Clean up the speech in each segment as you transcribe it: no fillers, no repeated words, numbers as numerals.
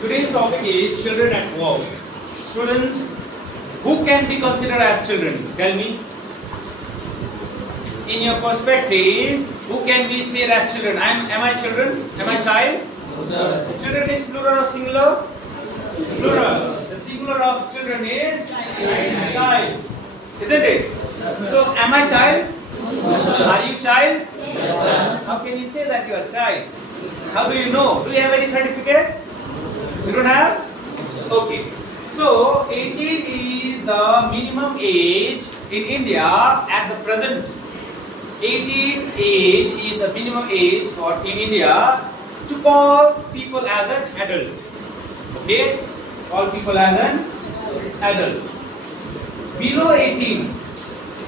Today's topic is children at work. Students, who can be considered as children? Tell me. In your perspective, who can be said as children? Am I children? Am I child? Children is plural or singular? Plural. The singular of children is child. Isn't it? So, am I child? Are you child? How can you say that you are child? How do you know? Do you have any certificate? You don't have? Okay. So, 18 is the minimum age in India at the present. 18 age is the minimum age for in India to call people as an adult. Okay? Call people as an adult. Below 18,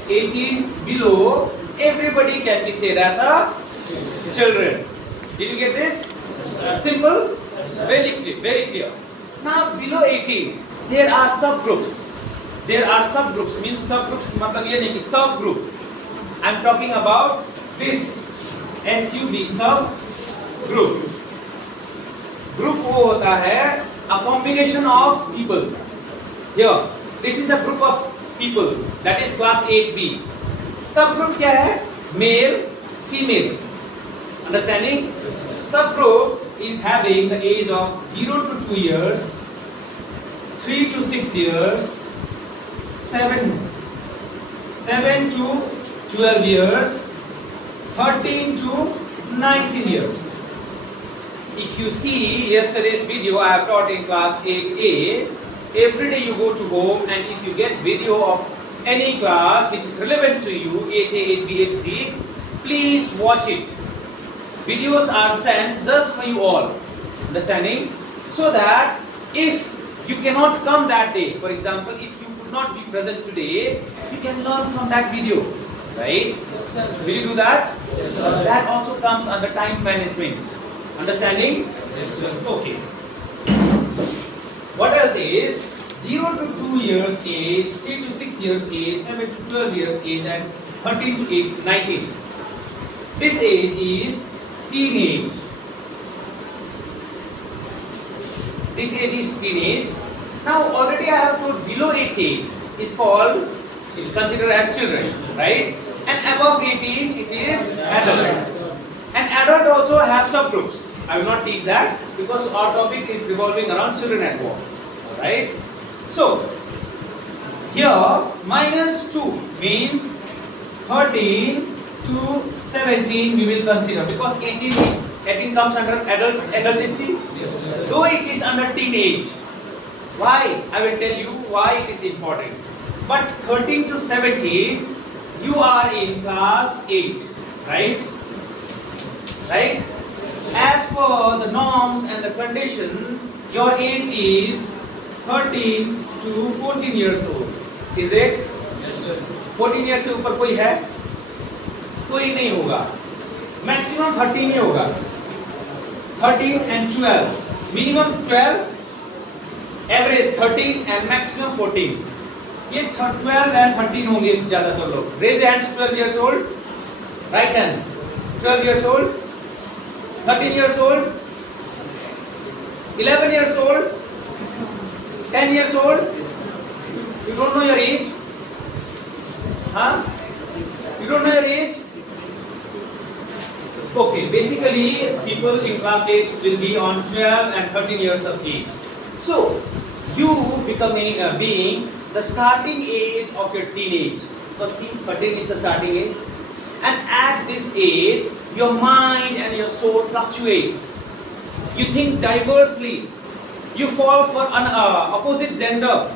18 below, everybody can be said as a children. Did you get this? Simple? Very clear. Now below 18, there are subgroups. There are subgroups. Means subgroups मतलब ये नहीं कि subgroup. I'm talking about this SUB subgroup. Group वो होता है a combination of people. Here, this is a group of people. That is class 8B. Subgroup क्या है? Male, female. Understanding? Subgroup is having the age of 0 to 2 years, 3 to 6 years, 7 to 12 years, 13 to 19 years. If you see yesterday's video I have taught in class 8A, every day you go to home and if you get video of any class which is relevant to you, 8A, 8B, 8C, please watch it. Videos are sent just for you all. Understanding? So that if you cannot come that day, for example, if you could not be present today, you can learn from that video. Right? Yes, sir. Will you do that? Yes, sir. That also comes under time management. Understanding? Yes, sir. Okay. What else is 0 to 2 years age, 3 to 6 years age, 7 to 12 years age, and 13 to 19. This age is teenage. This age is teenage. Now already I have told below 18 is called considered as children, right? And above 18 it is adult. And adult also have subgroups. I will not teach that because our topic is revolving around children at work. Alright? So, here minus 2 means 13 to 17 we will consider because 18 comes under adultcy. Yes, sir. Though it is under teenage. Why? I will tell you why it is important. But 13 to 17 you are in class 8, right? Right? As per the norms and the conditions, your age is 13 to 14 years old. Is it? 14 years से ऊपर कोई है? कोई नहीं होगा. Maximum 13 ही होगा. 13 and 12. Minimum 12, average 13 and maximum 14. ये 12 and 13 होंगे ज़्यादातर लोग. Raise your hands. 12 years old. Right hand. 12 years old. 13 years old, 11 years old, 10 years old. You don't know your age? Huh? You don't know your age? Okay, basically people in class 8 will be on 12 and 13 years of age. So, you becoming being the starting age of your teenage. Because see, 13 is the starting age. And at this age, your mind and your soul fluctuates. You think diversely. You fall for an opposite gender.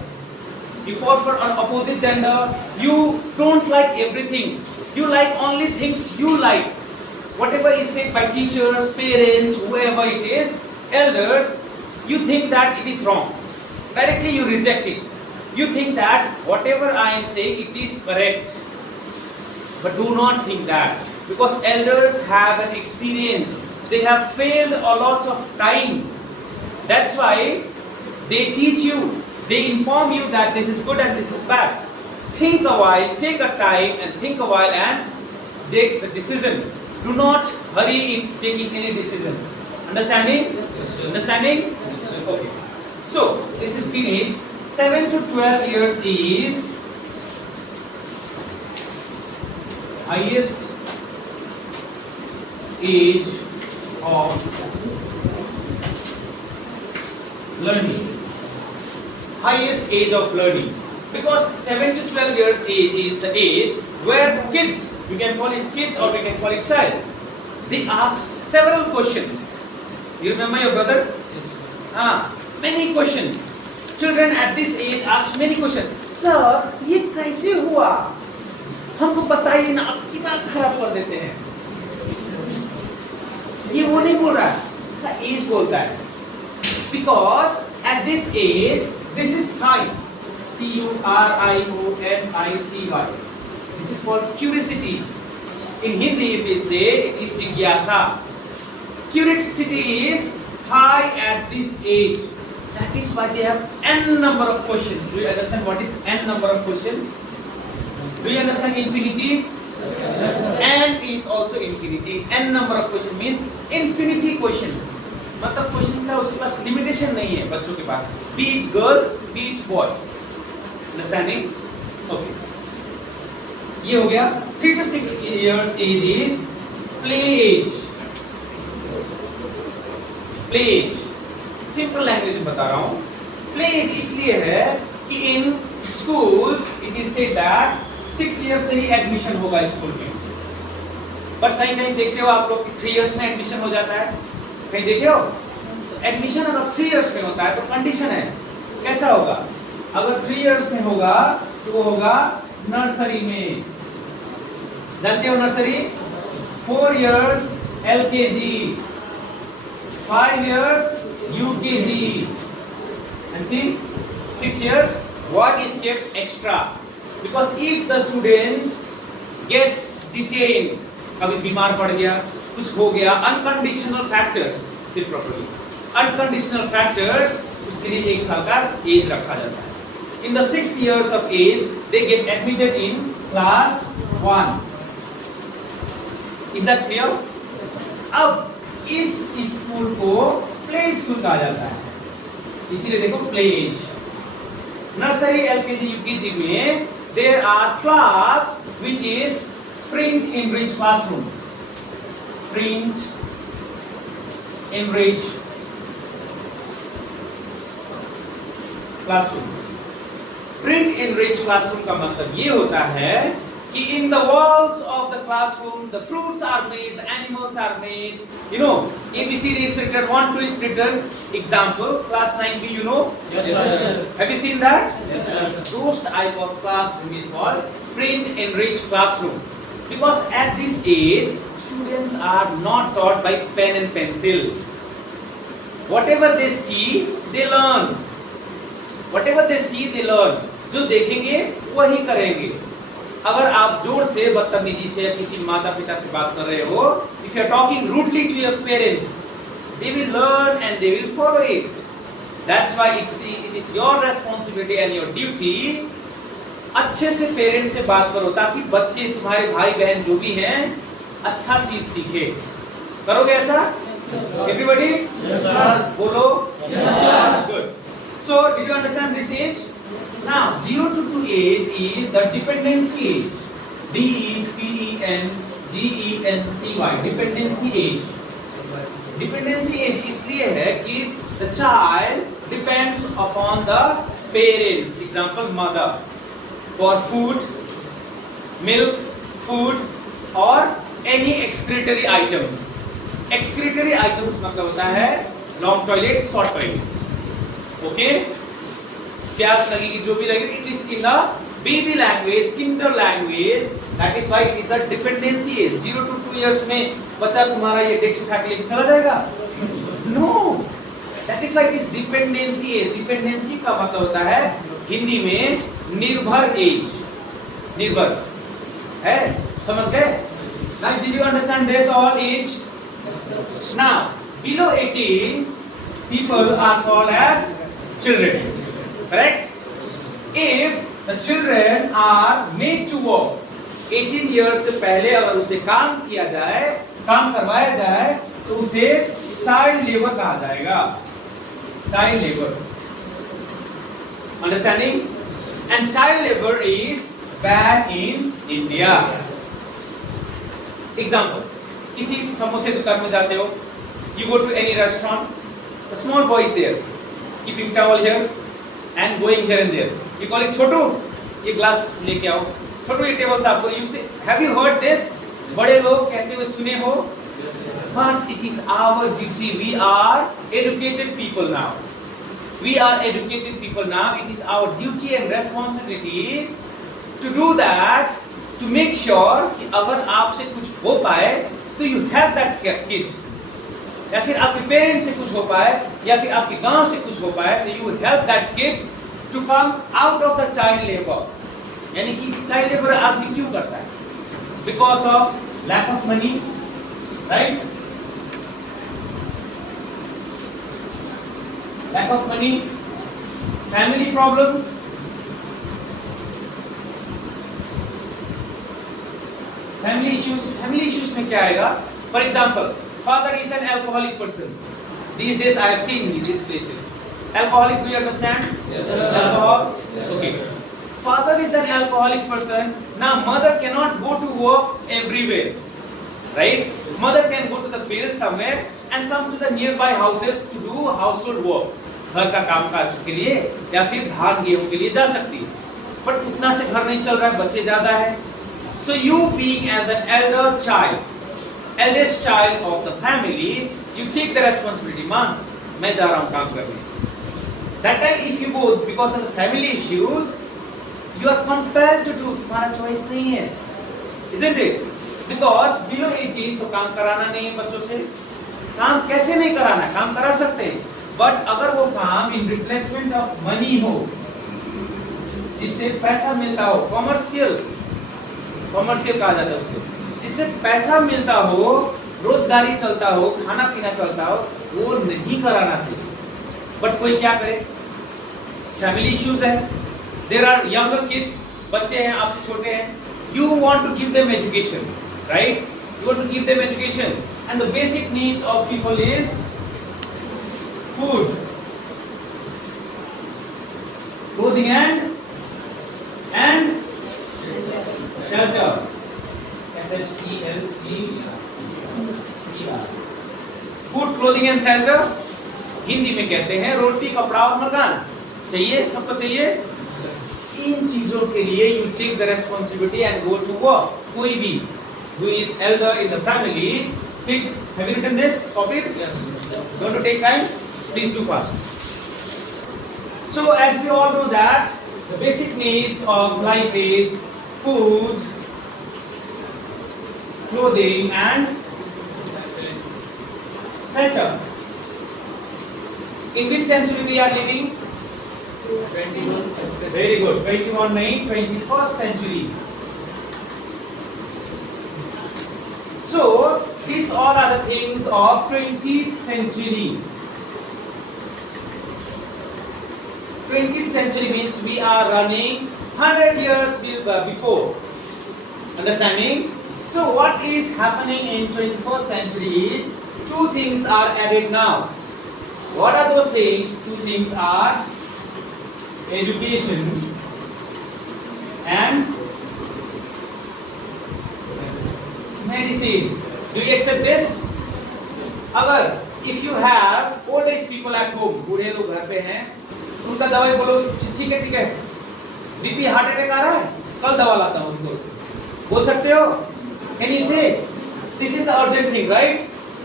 You fall for an opposite gender. You don't like everything. You like only things you like. Whatever is said by teachers, parents, whoever it is, elders, you think that it is wrong. Directly you reject it. You think that whatever I am saying, it is correct. But do not think that. Because elders have an experience. They have failed a lot of time. That's why they teach you. They inform you that this is good and this is bad. Think a while, take a time and think a while and take the decision. Do not hurry in taking any decision. Understanding? Yes, sir. Understanding? Yes, sir. Okay. So this is teenage. 7 to 12 years is highest age of learning. Highest age of learning. Because 7 to 12 years age is the age where kids, we can call it kids or we can call it child, they ask several questions. You remember your brother? Yes. Many questions. Children at this age ask many questions. Sir, ये कैसे हुआ? हमको बताइए ना, आप दिमाग खराब कर देते हैं. ये वो नहीं बोल रहा है, इसका एज बोलता है. Because at this age, this is high. Curiosity. This is called curiosity. In Hindi, if we say, it is jigyasa. Curiosity is high at this age. That is why they have n number of questions. Do you understand what is n number of questions? Do you understand infinity? N is also infinity. N number of questions means infinity questions. मतलब question का उसके पास limitation नहीं है बच्चों के पास. Be it girl, be it boy. Understanding? Okay. ये हो गया. 3 to 6 years age is play age. Play age. Simple language में बता रहा हूँ. Play age इसलिए है कि in schools it is said that 6 years से ही एडमिशन होगा स्कूल में. पर कहीं-कहीं देखते हो आप लोग कि 3 years में एडमिशन हो जाता है. कहीं देखे हो? एडमिशन अगर 3 years में होता है तो कंडीशन है. कैसा होगा? अगर 3 years में होगा तो वो होगा नर्सरी में. जानते हो nursery? 4 years LKG, 5 years UKG, and see 6 years what is kept extra, because if the student gets detained, कभी बीमार पड़ गया, कुछ हो गया, unconditional factors, say properly, unconditional factors, उसके लिए 1 साल का एज रखा जाता है. In the 6th years of age, they get admitted in class 1. Is that clear? अब इस स्कूल को प्ले स्कूल कहा जाता है. इसीलिए देखो play age. Nursery LKG UKG में there are class which is print enriched classroom. Print enriched classroom. Print enriched classroom का मतलब ये होता है कि in the walls of the classroom the fruits are made, the animals are made, you know, ABCD is written, 1 2 is written. Example, class 9B, you know? Yes, sir. Have you seen that? Yes, sir. Those type of classroom is called print enriched classroom. Because at this age students are not taught by pen and pencil. Whatever they see they learn. Whatever they see they learn. जो देखेंगे वही करेंगे. अगर आप जोर से बदतमीजी से किसी माता पिता से बात कर रहे हो, if you are talking rudely to your parents, they will learn and they will follow it. That's why it is your responsibility and your duty. अच्छे से पेरेंट्स से बात करो ताकि बच्चे तुम्हारे भाई बहन जो भी हैं अच्छा चीज सीखे. करोगे ऐसा? Everybody? Yes, sir. बोलो. Yes, sir. Good. So did you understand this age? Now 0 to 2 age is the dependency age. DEPENDENCY. Dependency age. Dependency age इसलिए है कि the child depends upon the parents. Example, mother, for food, milk, food or any excretory items. Excretory items मतलब होता है long toilet, short toilet. Okay? प्यास लगेगी जो भी लगेगी, it is in the baby language, kinder language. That is why it is the dependency age. 0 to 2 years में बच्चा तुम्हारा ये डेस्क उठा के लेके चला जाएगा? No. That is why it is dependency age. Dependency का मतलब होता है हिंदी में निर्भर एज. निर्भर है, समझ गए? Now did you understand this all age? Yes, sir. Now below 18 people are called as children. Correct? If the children are made to work, 18 years से पहले अगर उसे काम किया जाए, काम करवाया जाए, तो उसे चाइल्ड लेबर कहा जाएगा. child labor. Understanding? And child labor is banned in India. Example, किसी समोसे दुकान में जाते हो, you go to any restaurant, a small boy is there, keeping towel here and going here and there. You call it छोटू, ये glass लेके आओ, छोटू ये टेबल साफ करो. You say, have you heard this? बड़े लोग कहते हुए सुने हो? But it is our duty. We are educated people now. We are educated people now. It is our duty and responsibility to do that, to make sure कि अगर आपसे कुछ हो पाए तो you have that kid. या फिर आपके पेरेंट्स से कुछ हो पाए या फिर आपके गांव से कुछ हो पाए तो you help that kid to come out of the child labor. यानी कि child labor आदमी क्यों करता है? Because of lack of money, right? Lack of money, family problem, family issues में क्या आएगा? For example, father is an alcoholic person. These days I have seen in these places. Alcoholic, do you understand? Yes, sir. Alcohol? Yes. Okay. Father is an alcoholic person. Now mother cannot go to work everywhere. Right? Mother can go to the field somewhere and some to the nearby houses to do household work. घर का कामकाज के लिए या फिर धान गेहूं के लिए जा सकती है. बट उतना से घर नहीं चल रहा है, बच्चे ज्यादा है. So you being as an elder child, eldest child of the family, you take the responsibility. माँ, मैं जा रहा हूँ काम करने. That time if you go because of the family issues, you are compelled to do. तुम्हारा choice नहीं है, isn't it? Because below 18 तो काम कराना नहीं है बच्चों से. काम कैसे नहीं कराना है? काम करा सकते हैं. बट अगर वो काम इन रिप्लेसमेंट ऑफ मनी हो, जिससे पैसा मिलता हो, कॉमर्शियल कहा जाता है उसे, जिससे पैसा मिलता हो, रोजगारी चलता हो, खाना पीना चलता हो, वो नहीं कराना चाहिए. बट कोई क्या करे? फैमिली इश्यूज है, देयर आर यंगर किड्स, बच्चे हैं आपसे छोटे हैं, you want to give them education, right? You want to give them education and the basic needs of people is food, clothing and shelter. SHELTER. Food, clothing and shelter. Hindi में कहते हैं रोटी, कपड़ा और मकान. चाहिए, सबको चाहिए. इन चीजों के लिए you take the responsibility and go to work. कोई भी who is elder in the family, take. Have you written this? Copy? Yes. Going to take time? Please do fast. So as we all know that the basic needs of life is food, clothing and shelter. In which century we are living? 21. Very good. 21 nahi, 21st century. So these all are the things of 20th century. 20th century means we are running 100 years before. Understanding? So what is happening in 21st century is two things are added now. What are those things? Two things are education and medicine. Do you accept this? अगर if you have old age people at home, बूढ़े लोग घर पे हैं, उनका दवाई बोलो ठीक है, बीपी हार्ट अटैक आ रहा है, कल दवा लाता हूँ उनको, बोल सकते हो? Can you say? This is the urgent thing, right?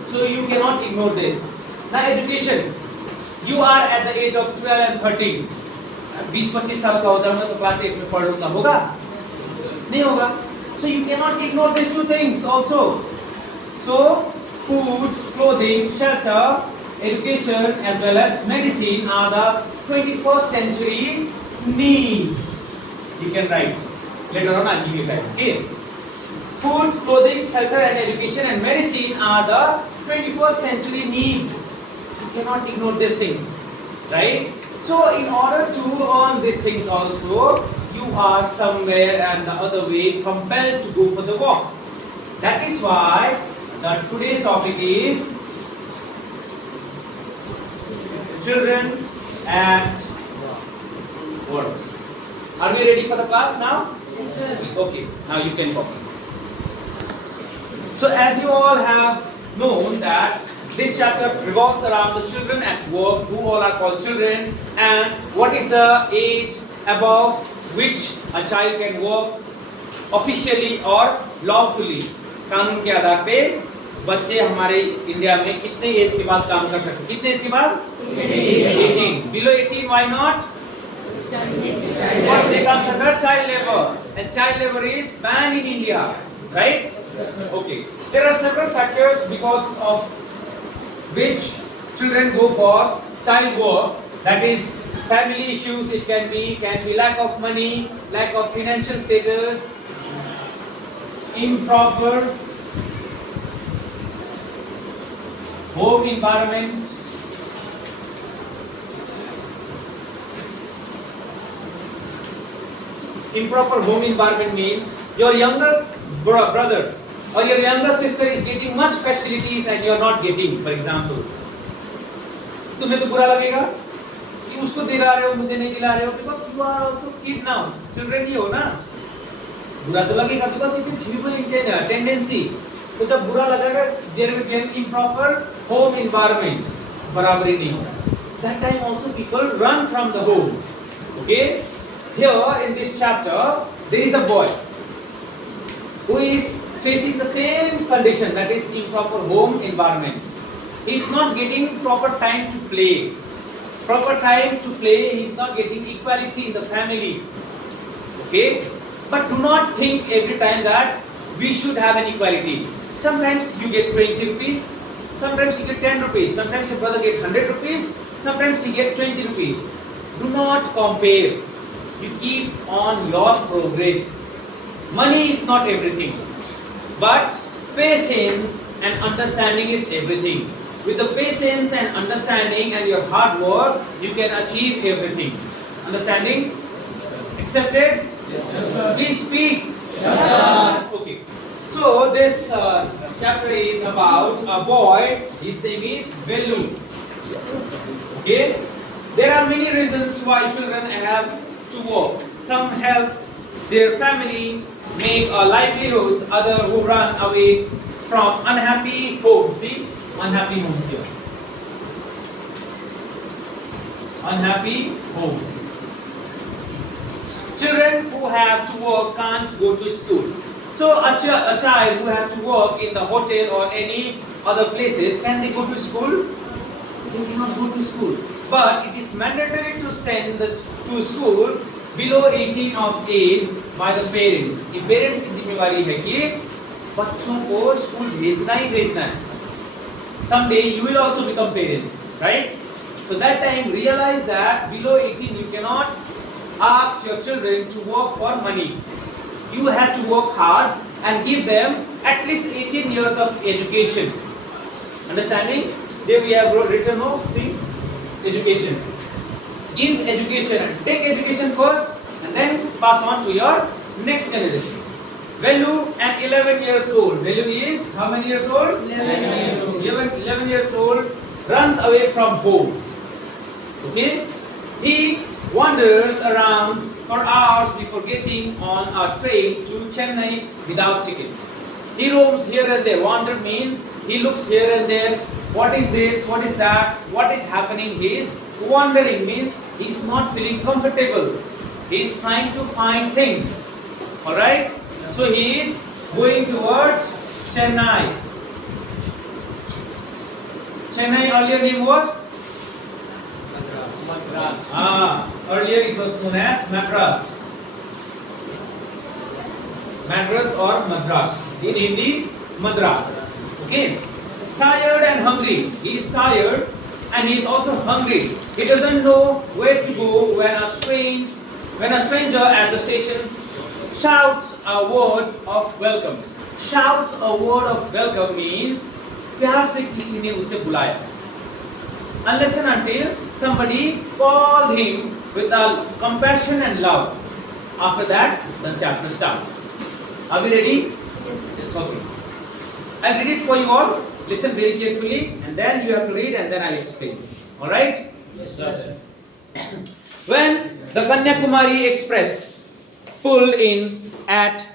So you cannot ignore this. Now education. You are at the age of 12 and 13. 20-25 साल का हो जाऊंगा तो क्लास 8 में पढ़ लूंगा, होगा? नहीं होगा. So you cannot ignore these two things also. So food, clothing, shelter, education as well as medicine are the 21st century needs. You can write. Later on I'll give you time. Okay. Food, clothing, shelter and education and medicine are the 21st century needs. You cannot ignore these things. Right? So in order to earn these things also, you are somewhere and the other way compelled to go for the work. That is why the today's topic is children at work. Are we ready for the class now? Yes, sir. Okay, now you can copy. So as you all have known that this chapter revolves around the children at work, who all are called children, and what is the age above which a child can work officially or lawfully. कानून के आधार पे बच्चे हमारे India में कितने as के बाद काम कर सकते हैं? कितने एज के बाद? 18. Below 18, why not? What becomes under child labor, and child labor is banned in India, right? Okay. There are several factors because of which children go for child work. That is family issues. It can be lack of money, lack of financial status, improper home environment. Improper home environment means your younger brother or your younger sister is getting much facilities and you are not getting. For example, तुम्हें तो बुरा लगेगा कि उसको दिला रहे हो, मुझे नहीं दिला रहे हो, because you are also kid now, children ही हो ना. बुरा तो लगेगा because it is human tendency. तो जब बुरा लगेगा, there will be an improper home environment. बराबरी नहीं होगा. That time also people run from the home. Okay. Here in this chapter, there is a boy who is facing the same condition, that is improper home environment. He is not getting proper time to play. Proper time to play, he is not getting equality in the family. Okay? But do not think every time that we should have an equality. Sometimes you get 20 rupees, sometimes you get 10 rupees, sometimes your brother get 100 rupees, sometimes he get 20 rupees. Do not compare. You keep on your progress. Money is not everything, but patience and understanding is everything. With the patience and understanding and your hard work, you can achieve everything. Understanding? Accepted? Yes, sir. Please speak. Yes, sir. Okay. So this chapter is about a boy. His name is Velu. Okay. There are many reasons why children have to work. Some help their family make a livelihood, other who run away from unhappy homes. See, unhappy homes here. Unhappy home. Children who have to work can't go to school. So a child who have to work in the hotel or any other places, can they go to school? They cannot go to school. But it is mandatory to send to school below 18 of age by the parents. ये parents की जिम्मेवारी है कि बच्चों को school भेजना ही भेजना है. Someday you will also become parents, right? So that time realize that below 18 you cannot ask your children to work for money. You have to work hard and give them at least 18 years of education. Understanding? There we have written, no? See? Education. Give education and take education first and then pass on to your next generation. Velu at 11 years old. Velu is how many years old? 11 years old. Runs away from home. Okay? He wanders around for hours before getting on a train to Chennai without ticket. He roams here and there. Wander means he looks here and there. What is this? What is that? What is happening? He is wandering means he is not feeling comfortable. He is trying to find things. Alright? So he is going towards Chennai. Chennai earlier name was? Madras. Earlier it was known as Madras. Madras or Madras. In Hindi, Madras. Okay? Tired and hungry. He is tired and he is also hungry. He doesn't know where to go when a stranger at the station shouts a word of welcome. Shouts a word of welcome means प्यार से किसी ने उसे बुलाया. Unless and until somebody called him with a compassion and love. After that, the chapter starts. Are we ready? Yes. Okay. I'll read it for you all. Listen very carefully, and then you have to read, and then I'll explain. All right? Yes, sir. When the Kanyakumari Express pulled in at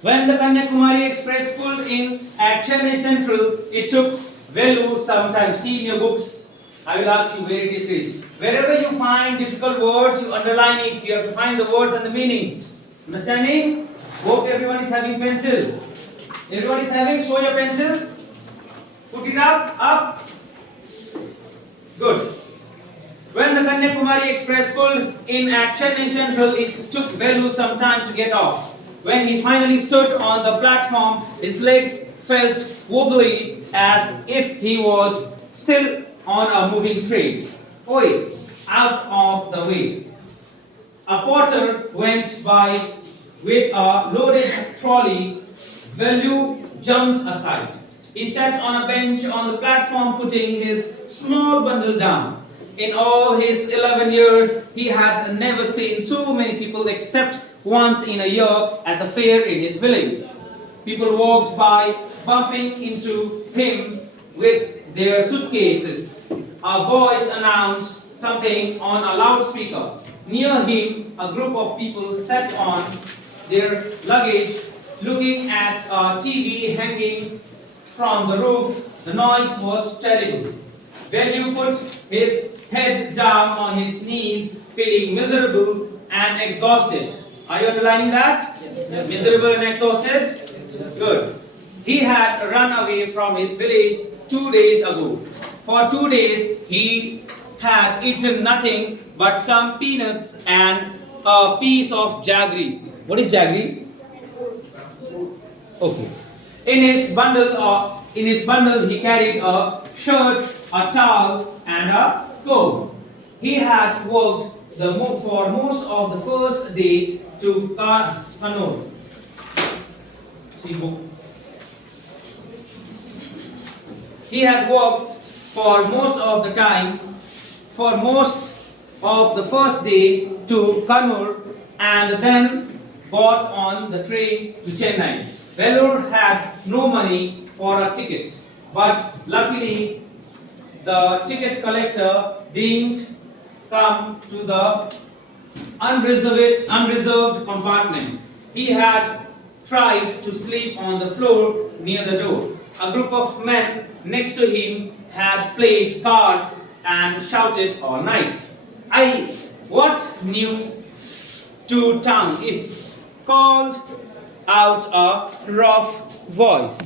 when the Kanyakumari Express pulled in at Chennai Central, it took Velu some time. See in your books, I will ask you where it is written. Wherever you find difficult words, you underline it. You have to find the words and the meaning. Understanding? Hope everyone is having pencil. Everyone is having, show your pencils. Put it up. Good. When the Kanyakumari Express pulled in at Chennai Central, it took Velu some time to get off. When he finally stood on the platform, his legs felt wobbly as if he was still on a moving train. Oi, out of the way. A porter went by with a loaded trolley. Velu jumped aside. He sat on a bench on the platform, putting his small bundle down. In all his 11 years, he had never seen so many people except once in a year at the fair in his village. People walked by, bumping into him with their suitcases. A voice announced something on a loudspeaker. Near him, a group of people sat on their luggage, looking at a TV hanging from the roof. The noise was terrible. Velu put his head down on his knees, feeling miserable and exhausted. Are you underlining that? Yes. Miserable and exhausted? Yes, sir. Good. He had run away from his village 2 days ago. For 2 days, he had eaten nothing but some peanuts and a piece of jaggery. What is jaggery? Okay. In his bundle, he carried a shirt, a towel, and a comb. He had worked for most of the first day to Kannur. He had walked for most of the first day to Kannur and then got on the train to Chennai. Vellore had no money for a ticket, but luckily the ticket collector didn't come to the unreserved compartment. He had tried to sleep on the floor near the door. A group of men next to him had played cards and shouted all night. What new to tongue? It called out a rough voice.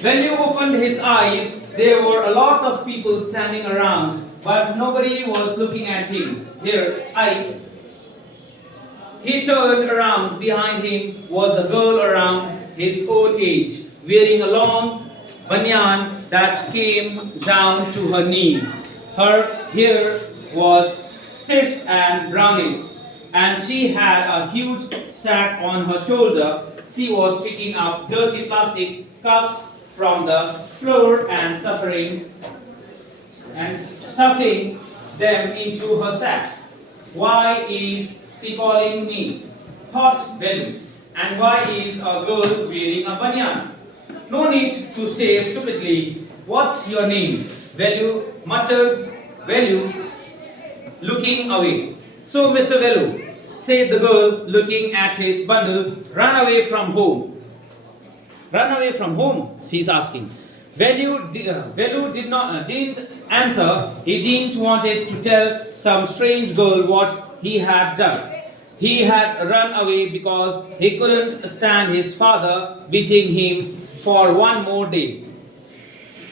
When you opened his eyes, there were a lot of people standing around, but nobody was looking at him. He turned around. Behind him was a girl around his own age, wearing a long banyan that came down to her knees. Her hair was stiff and brownish, and she had a huge sack on her shoulder. She was picking up dirty plastic cups from the floor and stuffing them into her sack. Why is she calling me? Thought Velu. And why is a girl wearing a banyan? No need to stare stupidly. What's your name? Velu muttered. Velu, looking away. So, Mr. Velu, said the girl, looking at his bundle, run away from home. Run away from home? She's asking. Velu didn't answer. He didn't wanted to tell some strange girl what he had done. He had run away because he couldn't stand his father beating him for one more day.